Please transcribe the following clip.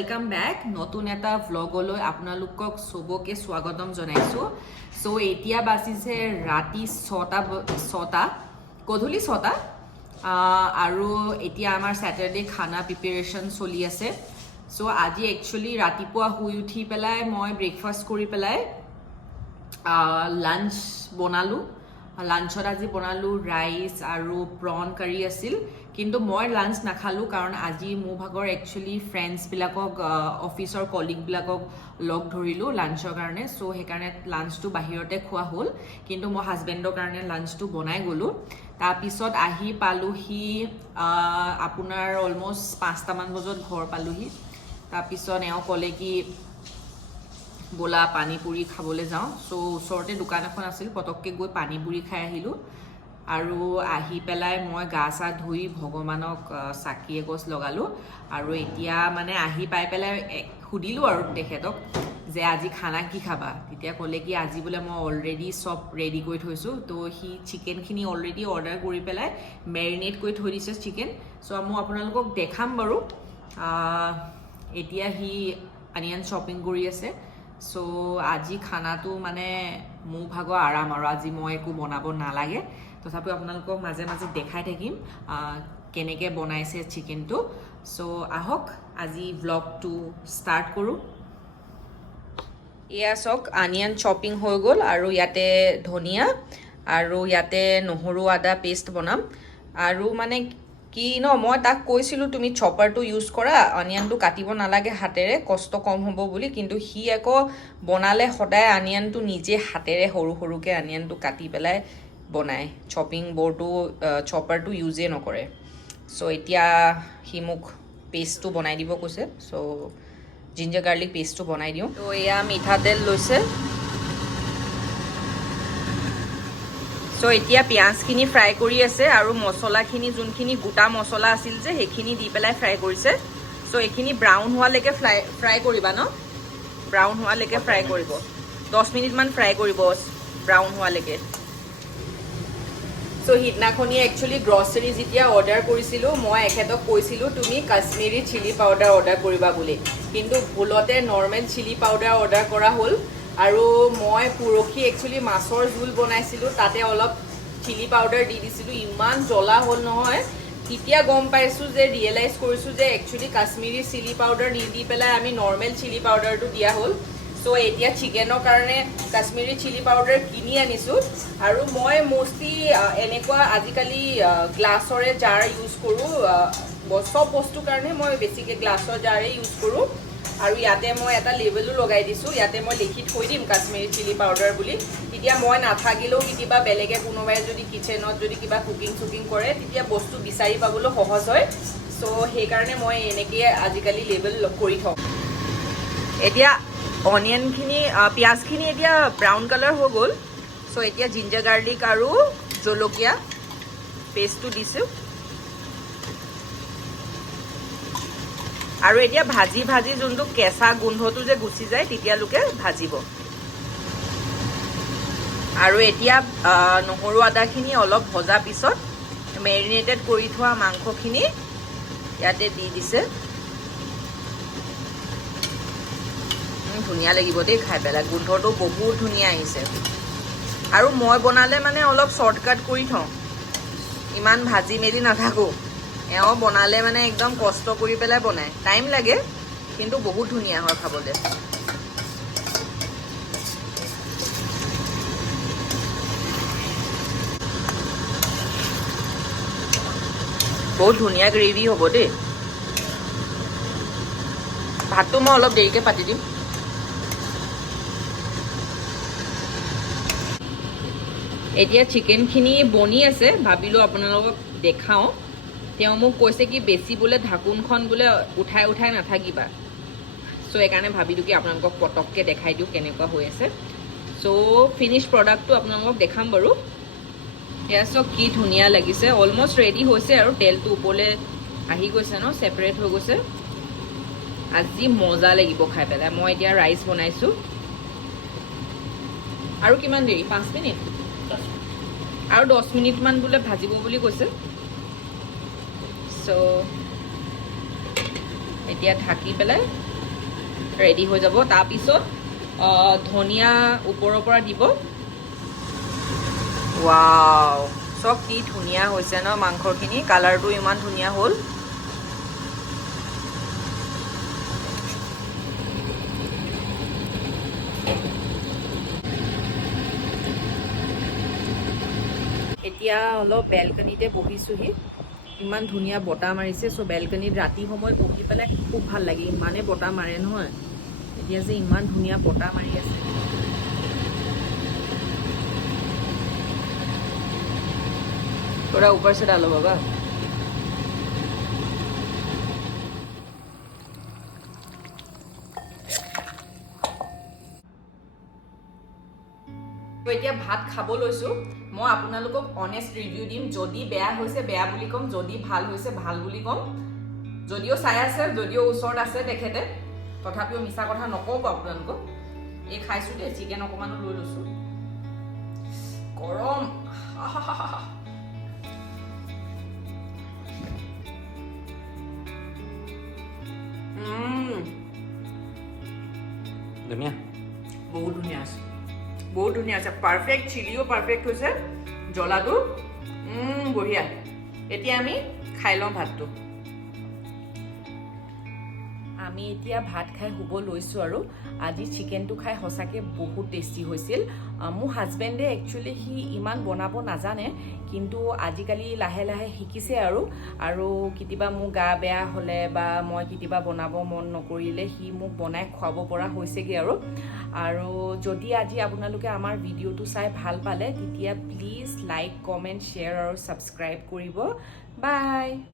welcome back नतुन एटा व्लगলৈ আপোনালোকক সবকে স্বাগতম জনাইছো সো এতিয়া বাজিছে ৰাতি 6টা গধূলি 6টা আৰু এতিয়া আমাৰ স্যাটাৰডে খানা প্ৰিপাৰেচন চলি আছে সো আজি একচুয়ালি ৰাতিপুৱা শুই উঠি পেলাই মই ব্ৰেকফাষ্ট কৰি পেলাই লাঞ্চ বনালো লাঞ্চত আজি বনালো ৰাইস আৰু প্ৰন কাৰি আছিল কিন্তু মই লাঞ্চ নাখালো কাৰণ আজি মোৰ ভাগৰ একচুয়ালি ফ্ৰেন্ডছ বিলাকক অফিচৰ কলিগ বিলাকক লগ ধৰিলো লাঞ্চৰ কাৰণে সো হে কাৰণে লাঞ্চটো বাহিৰতে খোৱা হ'ল কিন্তু মই হাজবেণ্ডৰ কাৰণে লাঞ্চটো বনাই গলো তাৰ পিছত আহি পালোহি আপোনাৰ অলমোস্ট 5টা মান বজত ঘৰ পালোহি তাৰ পিছত এও কলে কি बोला पानी पूरी खाबले जाओ सो ओसरते दुकान এখন আছিল পটককে গৈ পানী পুৰি খাই আহিলো আৰু আহি পেলাই মই গা সা ধুই ভগৱানক সাকি এগছ লগালো আৰু এতিয়া মানে আহি পাই পেলাই খুদিলো আৰু তেখেতক যে আজি খানা কি খাবা তেতিয়া কলে কি আজি বলে মই অলৰেডি সব ৰেডি কৰি থৈছো তো হি চিকেন খিনি অলৰেডি অৰ্ডাৰ কৰি পেলাই মেৰিনেট কৰি থৈ দিছে চিকেন সো মই আপোনালোকক দেখাম বাৰু এতিয়া হি অনিয়ন শপিং কৰি আছে সো আজি খানাটো মানে মু ভাগৰ আৰাম আৰু আজি মই একো বনাব নালাগে তথাপি আপোনালোকক মাজে মাজে দেখাই থাকিম কেনেকে বনাইছে চিকেনটো সো আহক আজি ব্লগটো ষ্টাৰ্ট কৰো ইয়া সক অনিয়ন চপিং হৈ গল আৰু ইয়াতে ধনিয়া আৰু ইয়াতে নহৰু আদা পেষ্ট বনাম আৰু মানে কি ন মই তাক কৈছিলো তুমি চপাৰটো ইউজ কৰা অনিয়নটো কাটিব নালাগে হাতেৰে কষ্ট কম হ'ব বুলি কিন্তু হি একো বনালে সদায় অনিয়নটো নিজে হাতেৰে সৰু সৰুকে অনিয়নটো কাটি পেলাই বনায় চপিং বোৰ্ডটো চপাৰটো ইউজে নকৰে সো এতিয়া হি মোক পেষ্টটো বনাই দিব কৈছে সো জিঞ্জাৰ গাৰ্লিক পেষ্টটো বনাই দিওঁ তো এয়া মিঠাতেল লৈছে সো এতিয়া পিয়াজখিনি ফ্ৰাই কৰি আছে আৰু মছলাখিনি যোনখিনি গোটা মছলা আছিল যে হেখিনি দি পেলাই ফ্ৰাই কৰিছে সো এখিনি ব্ৰাউন হোৱালৈকে ফ্ৰাই কৰিবা ন ব্ৰাউন হোৱালৈকে ফ্ৰাই কৰিব 10 মিনিট মান ফ্ৰাই কৰিব ব্ৰাউন হোৱালৈকে সো হিদনাখনি একচুয়ালি গ্ৰসাৰি যেতিয়া অৰ্ডাৰ কৰিছিলো মই এখেতক কৈছিলো তুমি কাশ্মীৰী চিলি পাউডাৰ অৰ্ডাৰ কৰিবা বুলি কিন্তু ভুলতে নৰ্মেল চিলি পাউডাৰ অৰ্ডাৰ কৰা হ'ল আৰু মই পুৰখি একচুয়ালি মাছৰ জুল বনাইছিলো তাতে অলপ চিলি পাউডাৰ দি দিছিলো ইমান জ্বলা হ'ল নহয় তেতিয়া গম পাইছো যে ৰিয়েলাইজ কৰিছো যে একচুয়ালি কাশ্মীৰী চিলি পাউডাৰ নিদি পেলাই আমি নৰ্মেল চিলি পাউডাৰটো দিয়া হ'ল সো এতিয়া চিকেনৰ কাৰণে কাশ্মীৰী চিলি পাউডাৰ কিনি আনিছো আৰু মই মোষ্টলি এনেকুৱা আজিকালি গ্লাছৰে জাৰ ইউজ কৰো সব বস্তুৰ কাৰণে মই বেছিকে গ্লাছৰ জাৰে ইউজ কৰো আৰু ইয়াতে মই এটা লেবেলো লগাই দিছো ইয়াতে মই লিখি থৈ দিম কাশ্মীৰী চিলি পাউডাৰ বুলি তেতিয়া মই নাথাকিলেও কিবা বেলেগে কোনোবাই যদি কিচেনত যদি কিবা কুকিং কৰে তেতিয়া বস্তু বিচাৰি পাবলৈ সহজ হয় সো সেই কাৰণে মই এনেকে আজিকালি লেবেল কৰি থওঁ এতিয়া অনিয়নখিনি পিয়াজখিনি এতিয়া ব্ৰাউন কালাৰ হৈ গ'ল সো এতিয়া জিঞ্জাৰ গাৰ্লিক আৰু জলকীয়া পেষ্টটো দিছো আৰু এতিয়া ভাজি ভাজি যোনটো কেঁচা গোন্ধটো যে গুচি যায় তেতিয়ালৈকে ভাজিব আৰু এতিয়া নহৰু আদাখিনি অলপ ভজা পিছত মেৰিনেটেড কৰি থোৱা মাংসখিনি ইয়াতে দি দিছে ধুনীয়া লাগিব দেই খাই পেলাই গোন্ধটো বহুত ধুনীয়া আহিছে আৰু মই বনালে মানে অলপ শৰ্টকাট কৰি থওঁ ইমান ভাজি মেলি নাথাকো এও বনালে মানে একদম কষ্ট কৰি পেলাই বনায় টাইম লাগে কিন্তু বহুত ধুনীয়া হয় খাবলৈ বহুত ধুনীয়া গ্ৰেভি হ'ব দেই ভাতটো মই অলপ দেৰিকে পাতি দিম এতিয়া চিকেনখিনি বনি আছে ভাবিলো আপোনালোকক দেখাওঁ তেওঁ মোক কৈছে কি বেছি বোলে ঢাকুনখন বোলে উঠাই নাথাকিবা সো এইকাৰণে ভাবিলো কি আপোনালোকক পটককে দেখাই দিওঁ কেনেকুৱা হৈ আছে সো ফিনিশ প্ৰডাক্টটো আপোনালোকক দেখাম বাৰু এয়া সব কি ধুনীয়া লাগিছে অলমোষ্ট ৰেডি হৈছে আৰু তেলটো ওপৰলৈ আহি গৈছে ন সেপাৰেট হৈ গৈছে আজি মজা লাগিব খাই পেলাই মই এতিয়া ৰাইচ বনাইছো আৰু কিমান দেৰি 5 মিনিট আৰু 10 মিনিট মান বোলে ভাজিব বুলি কৈছে সো এতিয়া ঢাকি পেলাই ৰেডি হৈ যাব তাৰপিছত ধনিয়া ওপৰৰ পৰা দিব ৱাও সব কি ধুনীয়া হৈছে ন মাংসখিনি কালাৰটো ইমান ধুনীয়া হ'ল এতিয়া অলপ বেলকনিতে বহিছোহি ইমান ধুনীয়া বতাহ মাৰিছে সো বেলকনিত ৰাতি সময় বহি পেলাই খুব ভাল লাগে ইমানে বতাহ মাৰে নহয় এতিয়া যে ইমান ধুনীয়া বতাহ মাৰি আছে थोड़ा ऊपर से डालो बाबा तो এতিয়া ভাত খাব লৈছো মই আপোনালোকক অনেষ্ট ৰিভিউ দিম যদি বেয়া হৈছে বেয়া বুলি কম যদি ভাল হৈছে ভাল বুলি কম যদিও চাই আছে যদিও ওচৰত আছে দেখেতে তথাপিও মিছা কথা নকওঁ আপোনালোকক এই খাইছো দে চিকেন অকমানো লৈ লৈছো গৰম ধুনীয়া বহুত ধুনীয়া আছে বহুত ধুনীয়া আছে পারফেক্ট চিলিও পারফেক্ট হৈছে জ্বলাটো বঢ়িয়া এতিয়া আমি খাই লওঁ ভাতটো আমি এতিয়া ভাত খাই শুব লৈছো আৰু আজি চিকেনটো খাই সঁচাকে বহুত টেষ্টি হৈছিল মোৰ হাজবেণ্ডে একচুৱেলি সি ইমান বনাব নাজানে কিন্তু আজিকালি লাহে লাহে শিকিছে আৰু কেতিয়াবা মোৰ গা বেয়া হ'লে বা মই কেতিয়াবা বনাব মন নকৰিলে সি মোক বনাই খুৱাব পৰা হৈছেগে আৰু যদি আজি আপোনালোকে আমাৰ ভিডিঅ'টো চাই ভাল পালে তেতিয়া প্লিজ লাইক কমেণ্ট শ্বেয়াৰ আৰু ছাবস্ক্ৰাইব কৰিব বাই